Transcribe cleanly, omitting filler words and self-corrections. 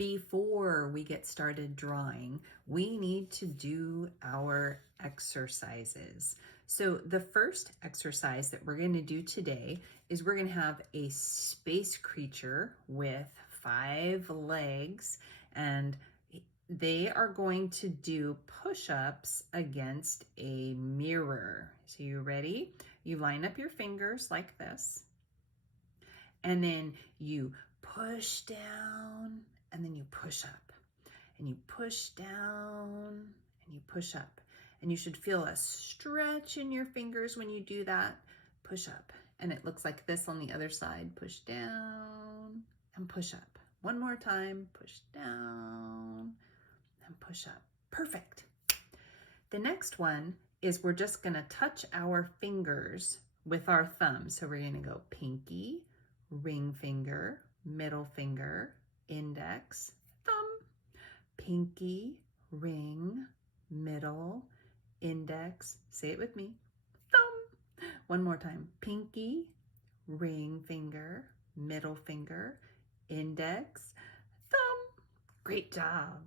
Before we get started drawing, we need to do our exercises. So the first exercise that we're going to do today is we're going to have a space creature with 5 legs, and they are going to do push-ups against a mirror. So you ready? You line up your fingers like this, and then you push down, and then you push up, and you push down, and you push up. And you should feel a stretch in your fingers when you do that. Push up. And it looks like this on the other side. Push down and push up. One more time. Push down and push up. Perfect. The next one is we're just going to touch our fingers with our thumbs. So we're going to go pinky, ring finger, middle finger, index, thumb, pinky, ring, middle, index, say it with me, thumb. One more time, pinky, ring finger, middle finger, index, thumb. Great job.